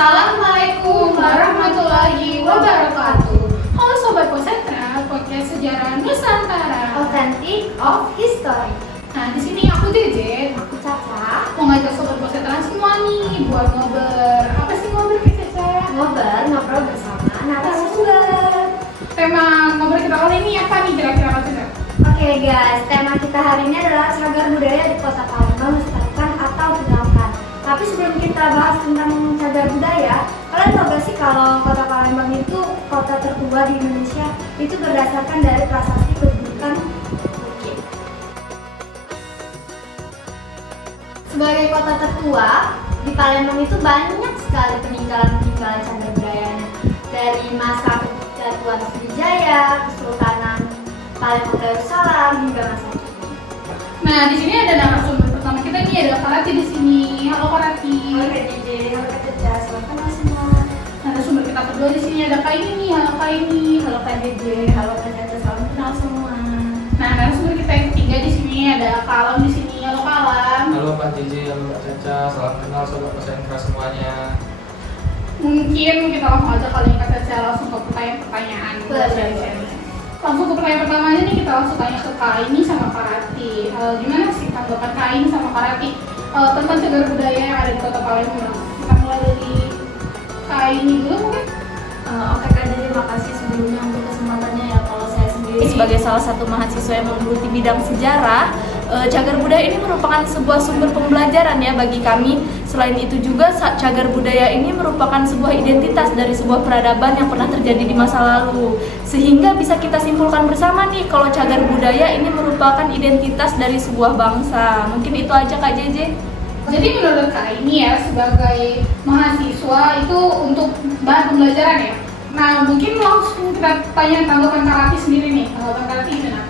Assalamualaikum warahmatullahi wabarakatuh. Halo Sobat Posetra, podcast sejarah Nusantara, Authentic of History. Nah, di sini aku Jejet, Aku Caca. mau ngajak Sobat Posetra semua nih buat ngobrol. Apa sih ngobrol Kak Caca? Ngobrol bersama narasumber. Tema ngobrol kita kali ini apa nih kira-kira Kak Caca? Oke guys, tema kita hari ini adalah cagar budaya di Kota Palembang, melestarikan atau tinggalkan. Tapi sebelum kita bahas tentang cagar budaya, kalian tahu gak sih kalau Kota Palembang itu kota tertua di Indonesia itu berdasarkan dari prasasti kedudukan bukit. Sebagai kota tertua, di Palembang itu banyak sekali peninggalan-peninggalan cagar budayanya. Dari masa Ketuaan Sriwijaya, Kesultanan Palembang Darussalam hingga masa kini. Nah, di sini ada narasumber pertama kita nih, ada Kak Rati di sini. Halo Kak Rati. Halo Kak Jeje, halo Kak Caca, selamat kenal semua. Narasumber kita kedua di sini ada Kak ini nih. Halo Kak ini. Halo Kak Jeje. Halo Kak Caca, salam kenal semua. Nah, narasumber kita yang ketiga di sini ada Kak Alam di sini. Halo Kak Alam. Halo Pak JJ, halo Mbak Caca, salam kenal Sobat Posetra semuanya. Mungkin kita langsung aja kali Kak Caca langsung ke pertanyaan-pertanyaan. Langsung ke pertanyaan pertama aja nih, kita langsung tanya ke Kak ini sama Kak Rati. Gimana sih tanggapan Kak ini sama Kak Rati tentang cagar budaya yang ada di Kota Palembang? Kita mulai dari Kak ini dulu mungkin. Oke Kak Jeje, terima kasih sebelumnya untuk kesempatannya ya. Kalau saya sendiri sebagai salah satu mahasiswa yang menggeluti bidang sejarah, cagar budaya ini merupakan sebuah sumber pembelajaran ya bagi kami. Selain itu juga cagar budaya ini merupakan sebuah identitas dari sebuah peradaban yang pernah terjadi di masa lalu. Sehingga bisa kita simpulkan bersama nih kalau cagar budaya ini merupakan identitas dari sebuah bangsa. Mungkin itu aja Kak Jeje. Jadi menurut Kak ini ya sebagai mahasiswa itu untuk bahan pembelajaran ya. Nah, mungkin langsung kita tanya tanggapan Kak Rati sendiri nih. Tanggapan Kak Rati gimana?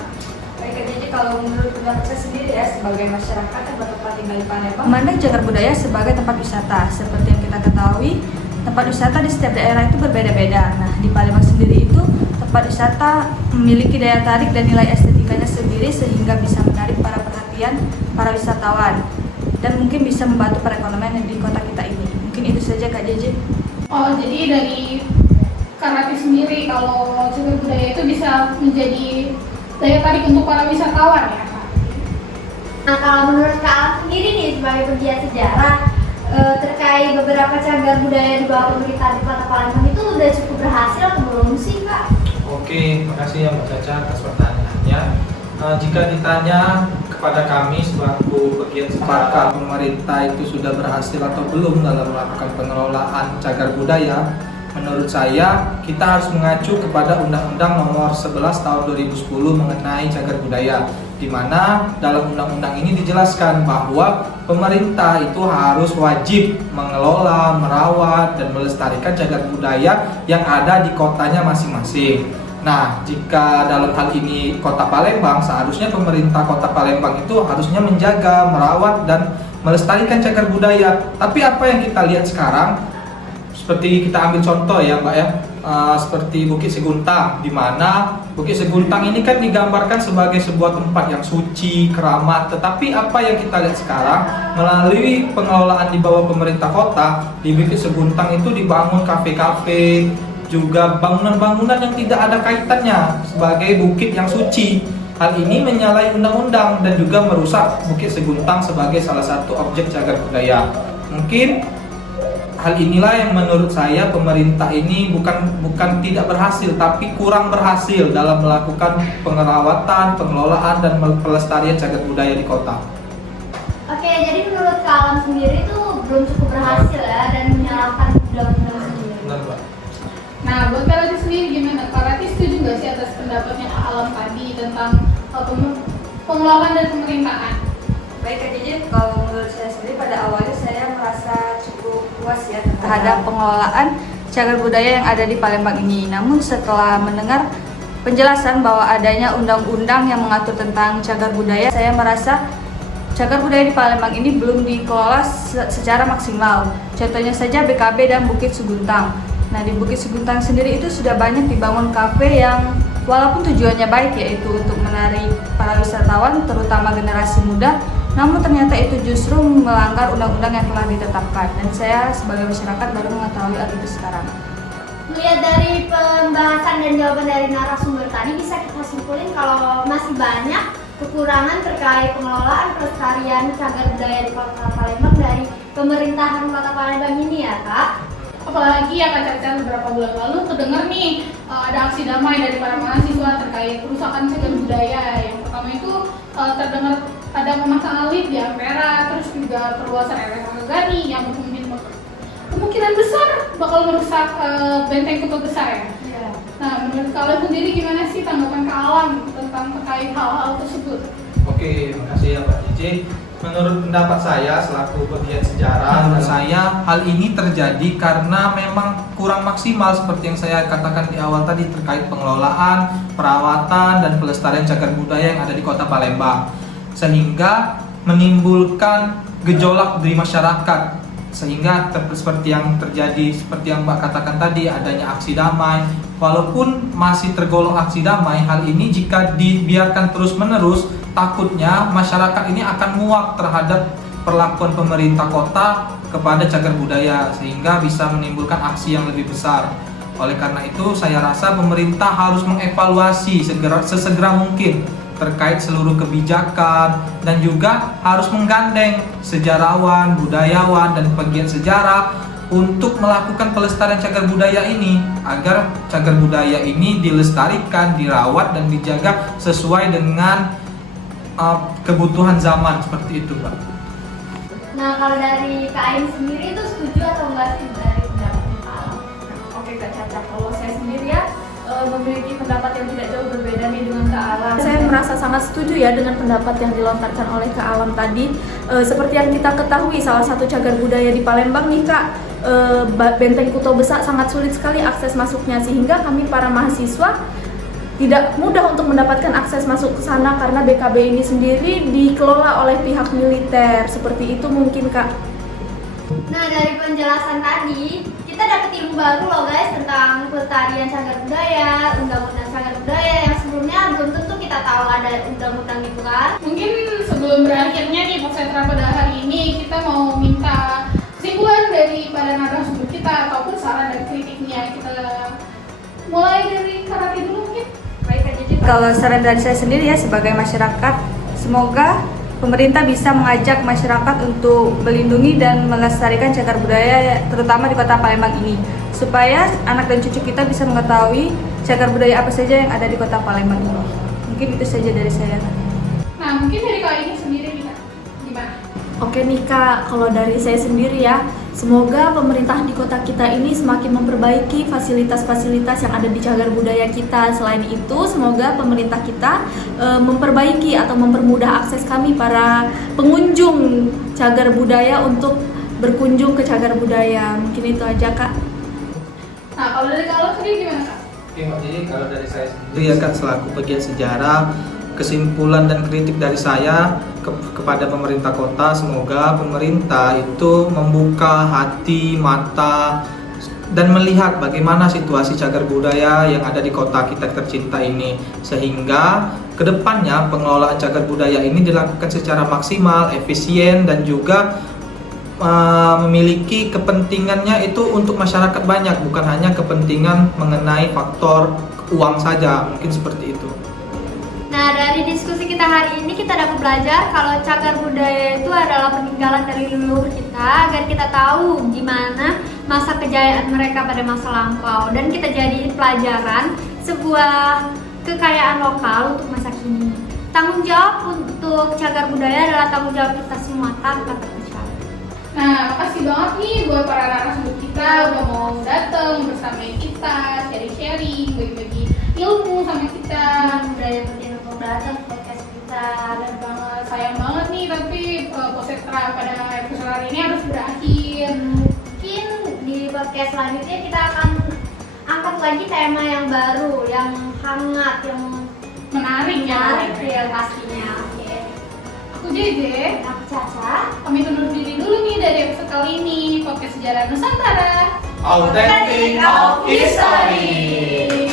Baik Kak Jeje, kalau menurut pendapat saya sendiri ya sebagai masyarakat yang bertempat tinggal di Palembang, memandang cagar budaya sebagai tempat wisata. Seperti yang kita ketahui, tempat wisata di setiap daerah itu berbeda-beda. Nah, di Palembang sendiri itu tempat wisata memiliki daya tarik dan nilai estetikanya sendiri sehingga bisa menarik perhatian para wisatawan dan mungkin bisa membantu perekonomian di kota kita ini. Mungkin itu saja Kak Jeje. Oh, jadi dari Kak Rati sendiri kalau cagar budaya itu bisa menjadi daya tarik untuk para wisatawan ya Kak? Nah, kalau menurut Kak Alam sendiri nih sebagai pegiat sejarah terkait beberapa cagar budaya di bawah pemerintah di Kota Palembang itu udah cukup berhasil atau belum sih Kak? Oke, makasih ya Mbak Caca atas pertanyaannya. Jika ditanya kepada kami selaku pegiat sejarah, pemerintah itu sudah berhasil atau belum dalam melakukan pengelolaan cagar budaya, menurut saya kita harus mengacu kepada Undang-Undang Nomor 11 Tahun 2010 mengenai cagar budaya, di mana dalam undang-undang ini dijelaskan bahwa pemerintah itu harus wajib mengelola, merawat, dan melestarikan cagar budaya yang ada di kotanya masing-masing. Nah, jika dalam hal ini Kota Palembang, seharusnya pemerintah Kota Palembang itu harusnya menjaga, merawat, dan melestarikan cagar budaya. Tapi apa yang kita lihat sekarang, seperti kita ambil contoh ya Mbak ya, seperti Bukit Seguntang, di mana Bukit Seguntang ini kan digambarkan sebagai sebuah tempat yang suci, keramat. Tetapi apa yang kita lihat sekarang, melalui pengelolaan di bawah pemerintah kota, di Bukit Seguntang itu dibangun kafe-kafe, juga bangunan-bangunan yang tidak ada kaitannya sebagai bukit yang suci. Hal ini menyalahi undang-undang dan juga merusak Bukit Seguntang sebagai salah satu objek cagar budaya. Mungkin hal inilah yang menurut saya pemerintah ini bukan tidak berhasil, tapi kurang berhasil dalam melakukan pengerawatan, pengelolaan, dan pelestarian cagar budaya di kota. Oke, jadi menurut Kak Alam sendiri itu belum cukup berhasil ya dan menyalahkan undang-undang sendiri. Benar Mbak. Nah, buat Kak Rati sendiri gimana? Kak Rati setuju nggak sih atas pendapatnya Kak Alam tadi tentang pengelolaan dan pemerintahan? baik Kak Jeje, kalau menurut saya sendiri pada awalnya saya merasa cukup puas ya Terhadap pengelolaan cagar budaya yang ada di Palembang ini. Namun setelah mendengar penjelasan bahwa adanya undang-undang yang mengatur tentang cagar budaya, saya merasa cagar budaya di Palembang ini belum dikelola secara maksimal. Contohnya saja BKB dan Bukit Seguntang. Nah, di Bukit Seguntang sendiri itu sudah banyak dibangun kafe yang walaupun tujuannya baik, yaitu untuk menarik para wisatawan terutama generasi muda, namun ternyata itu justru melanggar undang-undang yang telah ditetapkan, dan saya sebagai masyarakat baru mengetahui hal itu sekarang. Melihat dari pembahasan dan jawaban dari narasumber tadi, bisa kita simpulin kalau masih banyak kekurangan terkait pengelolaan pelestarian cagar budaya di Kota Palembang dari pemerintahan Kota Palembang ini ya Kak. Apalagi ya Kak Caca, beberapa bulan lalu terdengar nih ada aksi damai dari para mahasiswa terkait perusakan cagar budaya. Yang pertama itu terdengar ada memasang alit di Ampera, terus juga perluasan area Magani yang kemungkinan besar bakal merusak benteng kota besar ya. Nah, menurut kalian sendiri gimana sih tanggapan Kak Alam tentang terkait hal-hal tersebut? Oke, makasih ya Mbak Cici. Menurut pendapat saya selaku pegiat sejarah, menurut saya hal ini terjadi karena memang kurang maksimal seperti yang saya katakan di awal tadi terkait pengelolaan, perawatan, dan pelestarian cagar budaya yang ada di Kota Palembang, sehingga menimbulkan gejolak di masyarakat, sehingga seperti yang terjadi, seperti yang Mbak katakan tadi, adanya aksi damai. Walaupun masih tergolong aksi damai, hal ini jika dibiarkan terus-menerus, takutnya masyarakat ini akan muak terhadap perlakuan pemerintah kota kepada cagar budaya, sehingga bisa menimbulkan aksi yang lebih besar. Oleh karena itu, saya rasa pemerintah harus mengevaluasi sesegera mungkin terkait seluruh kebijakan, dan juga harus menggandeng sejarawan, budayawan, dan pegiat sejarah untuk melakukan pelestarian cagar budaya ini, agar cagar budaya ini dilestarikan, dirawat, dan dijaga sesuai dengan kebutuhan zaman seperti itu, Pak. Nah, kalau dari Kak Ain sendiri itu setuju atau enggak sih dari pendapat Kak Alam? Oke Kak Caca, kalau saya sendiri ya memiliki pendapat yang tidak jauh berbeda nih dengan Kak Alam. Saya merasa sangat setuju ya dengan pendapat yang dilontarkan oleh Kak Alam tadi. Seperti yang kita ketahui, salah satu cagar budaya di Palembang nih Kak, Benteng Kuto Besak sangat sulit sekali akses masuknya, sehingga kami para mahasiswa tidak mudah untuk mendapatkan akses masuk ke sana karena BKB ini sendiri dikelola oleh pihak militer. Seperti itu mungkin Kak. Nah, dari penjelasan tadi kita dapat ilmu baru loh guys tentang pelestarian cagar budaya, undang-undang cagar budaya yang sebelumnya belum tentu kita tahu ada undang-undang itu kan. Mungkin sebelum berakhirnya nih Posetra pada hari ini, kita mau minta kesimpulan dari para narasumber kita ataupun saran dan kritiknya. Kita mulai dari Karati dulu mungkin. Baik Kak Cici. Kalau saran dari saya sendiri ya sebagai masyarakat, semoga pemerintah bisa mengajak masyarakat untuk melindungi dan melestarikan cagar budaya terutama di Kota Palembang ini, supaya anak dan cucu kita bisa mengetahui cagar budaya apa saja yang ada di Kota Palembang ini. Mungkin itu saja dari saya. Nah, mungkin dari Kak ini sendiri kita gimana? Oke nih Kak, kalau dari saya sendiri ya, semoga pemerintah di kota kita ini semakin memperbaiki fasilitas-fasilitas yang ada di cagar budaya kita. Selain itu, semoga pemerintah kita memperbaiki atau mempermudah akses kami para pengunjung cagar budaya untuk berkunjung ke cagar budaya. Mungkin itu aja Kak. Nah, kalau dari Kak sendiri gimana Kak? Oke Mbak Cici, kalau dari saya sendiri ya kan selaku pegiat sejarah, kesimpulan dan kritik dari saya kepada pemerintah kota, semoga pemerintah itu membuka hati, mata, dan melihat bagaimana situasi cagar budaya yang ada di kota kita tercinta ini, sehingga kedepannya pengelolaan cagar budaya ini dilakukan secara maksimal, efisien, dan juga memiliki kepentingannya itu untuk masyarakat banyak, bukan hanya kepentingan mengenai faktor uang saja, mungkin seperti itu. Nah, dari diskusi kita hari ini kita dapat belajar kalau cagar budaya itu adalah peninggalan dari leluhur kita, agar kita tahu gimana masa kejayaan mereka pada masa lampau, dan kita jadi pelajaran sebuah kekayaan lokal untuk masa kini. Tanggung jawab untuk cagar budaya adalah tanggung jawab kita semua tanpa terkecuali. Nah, makasih banget nih buat para narasumber kita udah mau datang bersama kita, sharing-sharing, bagi-bagi ilmu sama kita. Budaya penting untuk datang ke podcast kita. Benar banget, sayang banget nih tapi Posetra pada episode hari ini harus berakhir. Mungkin di podcast selanjutnya kita akan angkat lagi tema yang baru, yang hangat, yang Menarik ya pastinya. Oke. Aku Jeje, Aku Caca. kami undur diri dulu nih dari episode kali ini podcast Sejarah Nusantara. Authentic of History.